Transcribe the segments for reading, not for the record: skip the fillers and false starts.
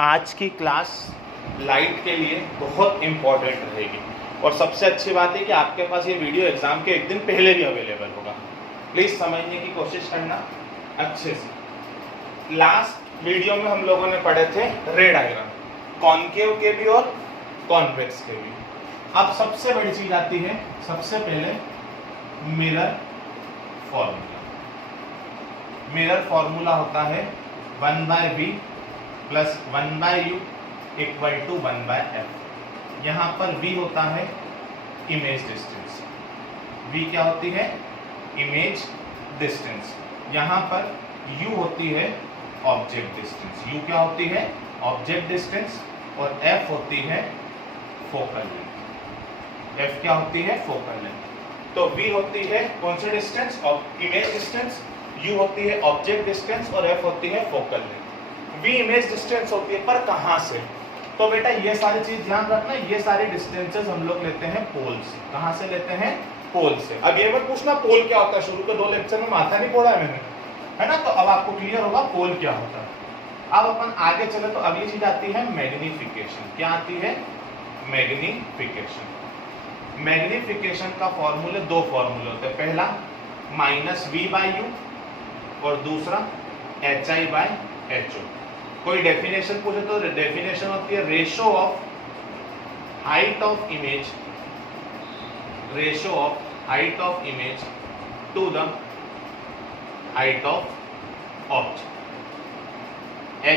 आज की class light के लिए बहुत इम्पोर्टेंट रहेगी और सबसे अच्छी बात है कि आपके पास ये वीडियो एग्जाम के एक दिन पहले भी अवेलेबल होगा। प्लीज समझने की कोशिश करना अच्छे से। लास्ट वीडियो में हम लोगों ने पढ़े थे रे डायग्राम, कॉनकेव के भी और कॉन्वेक्स के भी। अब सबसे बड़ी चीज आती है, सबसे पहले मिरर फॉर्मूला। मिरर फॉर्मूला होता है 1/v plus 1/u equal to 1/f। यहाँ पर v होता है इमेज डिस्टेंस। v क्या होती है? Image distance. यहाँ पर u होती है ऑब्जेक्ट डिस्टेंस। u क्या होती है? Object distance. और f होती है फोकल लेंथ। f क्या होती है? Focal length. तो v होती है कौन सी डिस्टेंस? Image distance. u होती है ऑब्जेक्ट डिस्टेंस और f होती है focal length. v image distance होती है, पर कहां से? तो बेटा ये सारी चीज ध्यान रखना, ये सारे डिस्टेंसेस हम लोग लेते हैं पोल से। कहां से लेते हैं? पोल से। अब ये मत पूछना पोल क्या होता है, शुरू के 2 लेक्चर में माथा नहीं फोड़ा है मैंने, है ना? तो अब आपको क्लियर होगा पोल क्या होता है। अब अपन आगे चले तो अगली चीज आती है मैग्निफिकेशन। क्या आती है? मैग्निफिकेशन। मैग्निफिकेशन का फॉर्मूले 2 फॉर्मूले होते हैं। पहला -v/u और दूसरा hi/ho। कोई डेफिनेशन पूछे तो डेफिनेशन होती है ratio of height of image, ratio of height of image to the height of object.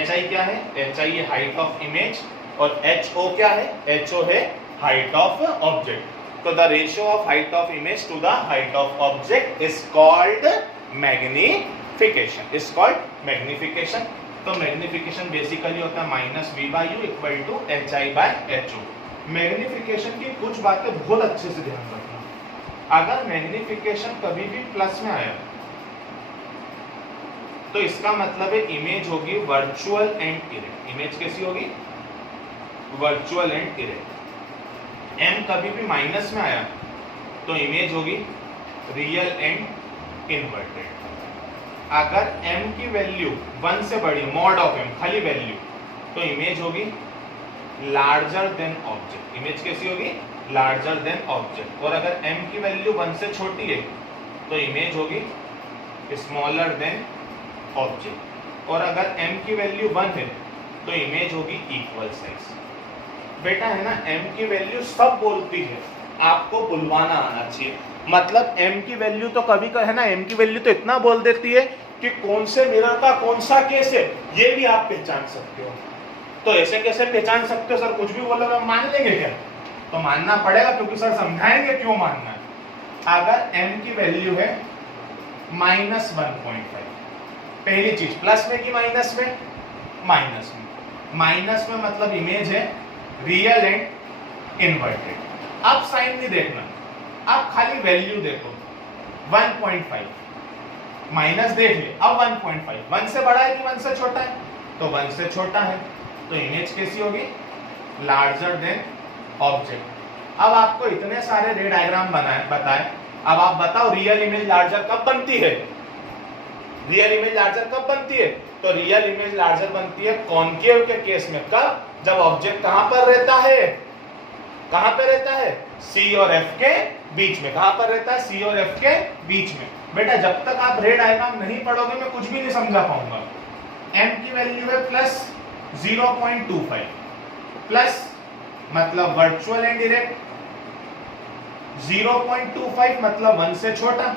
hi क्या है? hi है हाइट ऑफ इमेज और ho क्या है? ho है हाइट ऑफ ऑब्जेक्ट। तो the ratio of height of image to the height of object is called magnification. Is called magnification. तो magnification basically होता है -v/u equal to hi/ho। Magnification की कुछ बातें बहुत अच्छे से ध्यान रखना। अगर मैग्निफिकेशन कभी भी प्लस में आया तो इसका मतलब है इमेज होगी वर्चुअल एंड इरेक्ट। इमेज कैसी होगी? Virtual and erect. m कभी भी माइनस में आया तो इमेज होगी रियल एंड इन्वर्टेड। अगर m की वैल्यू 1 से बड़ी, मॉड ऑफ m खाली वैल्यू, तो इमेज होगी लार्जर देन ऑब्जेक्ट। इमेज कैसी होगी? Larger than object. और अगर m की वैल्यू 1 से छोटी है तो इमेज होगी स्मॉलर देन ऑब्जेक्ट। और अगर m की वैल्यू 1 है तो इमेज होगी इक्वल साइज। बेटा है ना, m की वैल्यू सब बोलती है, आपको बुलवाना आना चाहिए। मतलब m की वैल्यू तो कभी है ना, m की वैल्यू तो इतना बोल देती है कि कौन से मिरर का कौन सा केस है ये भी आप पहचान सकते हो। तो ऐसे कैसे पहचान सकते हो सर? कुछ भी बोलो हम मान लेंगे क्या? तो मानना पड़ेगा, क्योंकि सर समझाएंगे क्यों मानना है। अगर m की वैल्यू है -1.5, पहली चीज प्लस में कि माइनस में? माइनस में। माइनस में मतलब इमेज है रियल एंड इन्वर्टेड। अब साइन नहीं देखना, अब खाली वैल्यू देखो। 1.5 माइनस देख ले, अब 1.5 1 से बड़ा है कि 1 से छोटा है? तो 1 से छोटा है, तो इमेज कैसी होगी? Larger than object. अब आपको इतने सारे रे डायग्राम बताए, अब आप बताओ रियल इमेज लार्जर कब बनती है? रियल इमेज लार्जर कब बनती है? तो रियल इमेज लार्जर बनती है कॉनकेव के केस में। कब? जब ऑब्जेक्ट कहां पर रहता है? कहां पे रहता है? C और F के बीच में। कहां पर रहता है? C और F के बीच में। बेटा जब तक आप रे डायग्राम नहीं पढ़ोगे मैं कुछ भी नहीं समझा पाऊंगा। m की वैल्यू है +0.25, प्लस मतलब वर्चुअल एंड डायरेक्ट। 0.25 मतलब 1 से छोटा,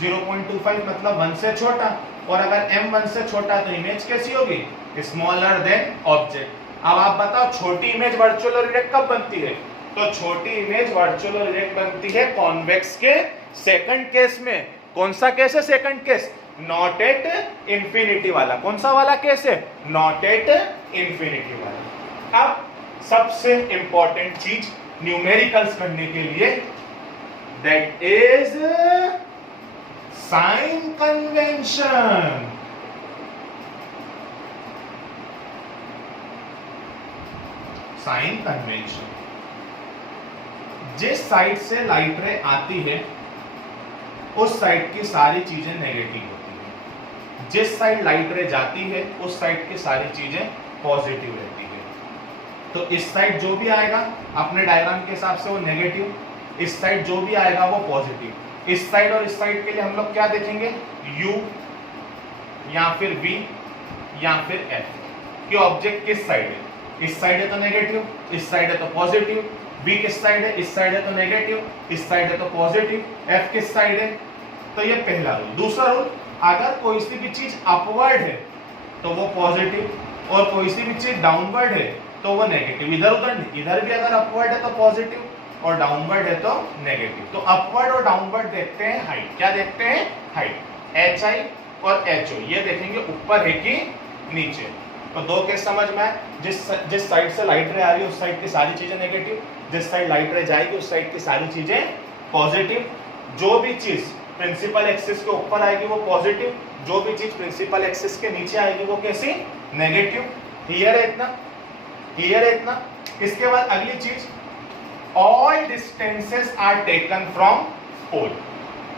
0.25 मतलब 1 से छोटा। और अगर m 1 से छोटा तो इमेज कैसी होगी? Smaller than object. अब आप बताओ छोटी इमेज वर्चुअल और डायरेक्ट कब बनती है? तो छोटी इमेज वर्चुअल और डायरेक्ट बनती है कॉन्वेक्स के सेकंड केस में। कौन सा केस है second case? Not at infinity वाला। कौन सा वाला केस है? नॉट एट इंफिनिटी वाला। अब सबसे इंपॉर्टेंट चीज न्यूमेरिकल्स करने के लिए, that is sign convention. Sign convention. जिस साइड से लाइट रे आती है उस साइड की सारी चीजें नेगेटिव होती है। जिस साइड लाइट रे जाती है उस साइड की सारी चीजें पॉजिटिव रहती है। तो इस साइड जो भी आएगा अपने डायग्राम के हिसाब से वो नेगेटिव, इस साइड जो भी आएगा वो पॉजिटिव। इस साइड और इस साइड के लिए हम लोग क्या देखेंगे, U या फिर V या फिर F कि ऑब्जेक्ट किस साइड है। इस साइड है तो नेगेटिव, इस साइड है तो पॉजिटिव। V किस साइड है, इस साइड है तो नेगेटिव, इस साइड है तो पॉजिटिव। F किस साइड है, तो ये पहला रूल। दूसरा रूल, अगर कोई सी भी चीज अपवर्ड है तो वो पॉजिटिव और कोई सी भी चीज डाउनवर्ड है तो वो नेगेटिव। इधर उधर नहीं, इधर भी अगर अपवर्ड है तो पॉजिटिव और डाउनवर्ड है तो नेगेटिव। तो अपवर्ड और डाउनवर्ड देखते हैं हाइट। क्या देखते हैं, हाइट। HI और HO ये देखेंगे ऊपर है कि नीचे। तो दो केस समझ में आए, जिस साइड से लाइट रे आ रही है उस साइड की सारी चीजें नेगेटिव, जिस साइड लाइट रे जाएगी उस साइड की सारी चीजें पॉजिटिव। जो भी चीज प्रिंसिपल एक्सिस के ऊपर आएगी वो पॉजिटिव, जो भी चीज प्रिंसिपल एक्सिस के नीचे आएगी वो कैसी, नेगेटिव। क्लियर है इतना, क्लियर है इतना। इसके बाद अगली चीज, all distances are taken from pole.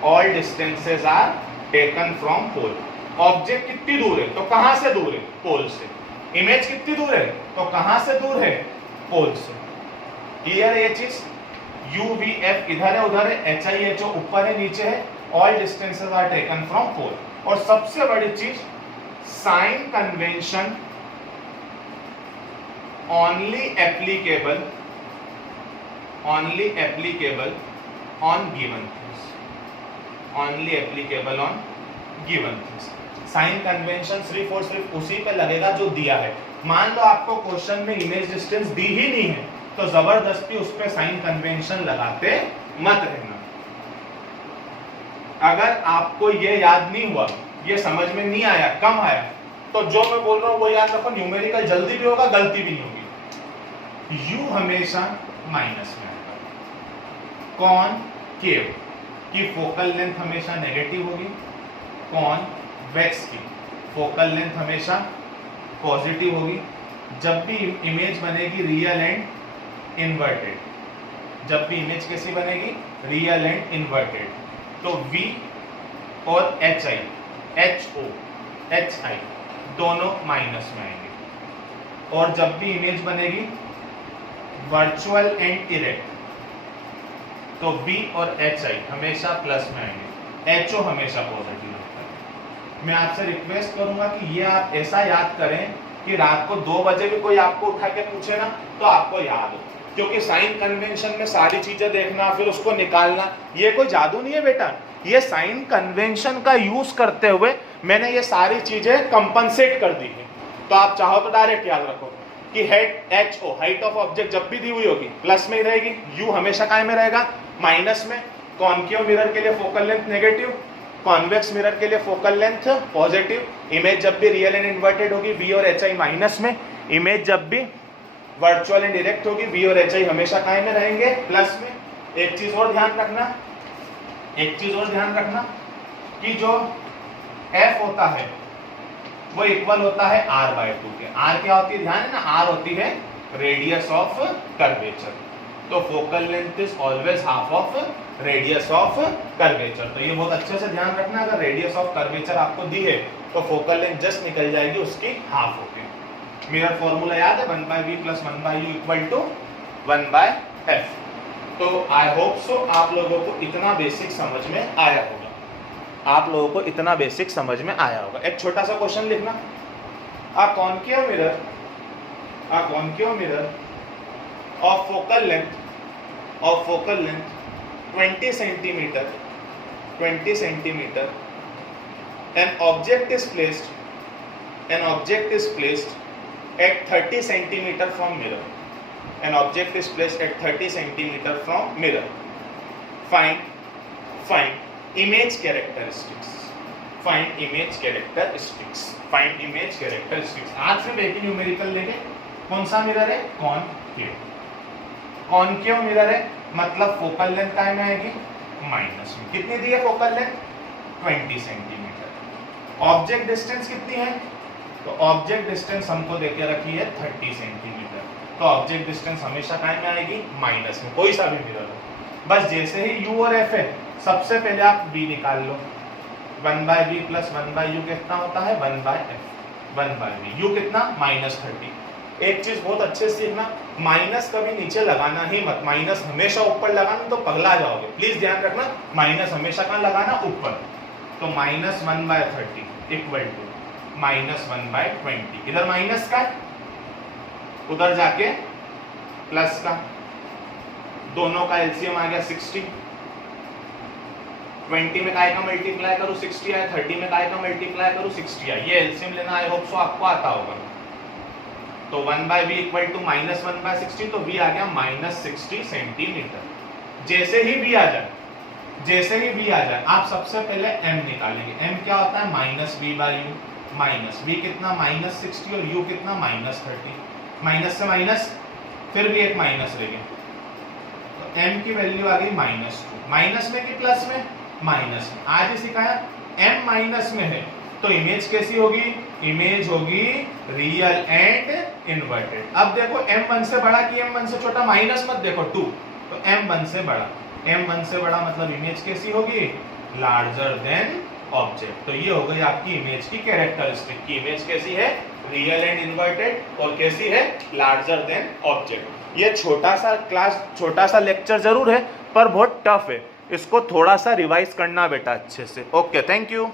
All distances are taken from pole. Object कितनी दूर है, तो कहां से दूर है, पोल से। इमेज कितनी दूर है, तो कहां से दूर है, पोल से। क्लियर है ये चीज। UVF इधर है उधर है, HIHO ऊपर है नीचे है। All distances are taken from pole. और सबसे बड़ी चीज, sign convention only applicable on given things, only applicable on given things। Sign convention सिर्फ उसी पे लगेगा जो दिया है। मान लो आपको क्वेश्चन में इमेज डिस्टेंस दी ही नहीं है तो जबरदस्ती उस पे साइन कन्वेंशन लगाते मत रहना। अगर आपको ये याद नहीं हुआ, ये समझ में नहीं आया, कम आया, तो जो मैं बोल रहा हूं वो याद रखो। न्यूमेरिकल जल्दी भी होगा, गलती भी नहीं होगी। U हमेशा माइनस में आएगा। कॉनकेव की फोकल लेंथ हमेशा नेगेटिव होगी, कॉन्वेक्स की फोकल लेंथ हमेशा पॉजिटिव होगी। जब भी इमेज बनेगी रियल एंड इन्वर्टेड, जब भी इमेज कैसी बनेगी, रियल एंड इन्वर्टेड, तो V और HI, HO, HI दोनों माइनस में आएंगे। और जब भी इमेज बनेगी वर्चुअल एंड इरेक्ट, तो V और HI हमेशा प्लस में आएंगे, HO हमेशा पॉजिटिव रहता है। मैं आपसे रिक्वेस्ट करूंगा कि ये आप ऐसा याद करें कि रात को 2 बजे भी कोई आपको उठा के पूछे ना तो आपको याद हो, क्योंकि साइन कन्वेंशन में सारी चीजें देखना फिर उसको निकालना ये कोई जादू नहीं है बेटा। ये साइन कन्वेंशन का यूज करते हुए मैंने ये सारी चीजें कंपनसेट कर दी है। तो आप चाहो तो डायरेक्ट याद रखो कि head HO, height of object जब भी दी हुई होगी प्लस में ही रहेगी, U हमेशा काय में रहेगा, माइनस में। कॉनकेव मिरर के लिए focal length negative, convex mirror के लिए फोकल लेंथ पॉजिटिव। इमेज जब भी रियल एंड इन्वर्टेड होगी V और HI माइनस में, इमेज जब भी वर्चुअल एंड डायरेक्ट होगी V और HI हमेशा काय में रहेंगे, प्लस में। एक चीज और ध्यान रखना, एक चीज और ध्यान रखना कि जो F होता है वो इक्वल होता है R/2 के। R क्या होती है, ध्यान है ना, R होती है रेडियस ऑफ कर्वेचर। तो focal length is always half of radius of curvature. तो ये बहुत अच्छे से ध्यान रखना, अगर रेडियस ऑफ कर्वेचर आपको दी है तो फोकल लेंथ जस्ट निकल जाएगी उसकी हाफ होके। मेरा फॉर्मूला याद है, 1/v + 1/u = 1/f। तो आई होप सो आप लोगों को इतना बेसिक समझ में आया होगा, आप लोगों को इतना बेसिक समझ में आया होगा। एक छोटा सा क्वेश्चन लिखना, a concave mirror of focal length 20 centimeter, an object is placed at 30 centimeter from mirror. An object is placed at 30 centimeter from mirror. Find image characteristics. Find image characteristics. आज सिर्फ एक ही न्यूमेरिकल लेंगे। कौन सा mirror है, concave. Concave mirror है मतलब focal length काय में आएगी, माइनस में। कितनी दी है focal length, 20 centimetre. Object distance कितनी है, तो ऑब्जेक्ट डिस्टेंस हमको देके रखी है 30 सेंटीमीटर। तो ऑब्जेक्ट डिस्टेंस हमेशा काय में आएगी, माइनस में, कोई सा भी मिरर हो। बस जैसे ही U और F है, सबसे पहले आप V निकाल लो। 1/v + 1/u कितना होता है, 1/f। 1/v। यू कितना -30। एक चीज बहुत अच्छे से सीखना, माइनस कभी नीचे लगाना ही मत, माइनस हमेशा ऊपर लगाना तो पगला जाओगे। प्लीज ध्यान रखना, माइनस हमेशा कहाँ लगाना, ऊपर। तो -1/30 इक्वल टू -1/20। इधर माइनस का, उधर जाके प्लस का, दोनों का एलसीएम आ गया 60। 20 में काय का मल्टीप्लाई करूं 60 आया, 30 में काय का मल्टीप्लाई करूं 60 आया। ये एलसीएम लेना आई होप सो आपको आता होगा। तो 1/v इक्वल टू -1/60, तो v आ गया -60 सेंटीमीटर। जैसे ही v आ जाए आप सबसे पहले m निकालेंगे। m क्या होता है, -v/u। माइनस v कितना -60 और u कितना -30। माइनस से माइनस, फिर भी एक माइनस लेंगे, तो m की वैल्यू आ गई -2। माइनस में कि प्लस में, माइनस में। आज ही सिखाया m माइनस में है तो इमेज कैसी होगी, इमेज होगी रियल एंड इन्वर्टेड। अब देखो m1 से बड़ा कि m1 से छोटा, माइनस मत देखो 2, तो m1 से बड़ा, m1 से बड़ा मतलब इमेज कैसी होगी, लार्जर देन ऑब्जेक्ट। तो ये हो गई आपकी इमेज की कैरेक्टरिस्टिक की इमेज कैसी है, रियल एंड इन्वर्टेड, और कैसी है, लार्जर देन ऑब्जेक्ट। ये छोटा सा लेक्चर जरूर है पर बहुत टफ है, इसको थोड़ा सा रिवाइज करना बेटा अच्छे से। Okay, thank you.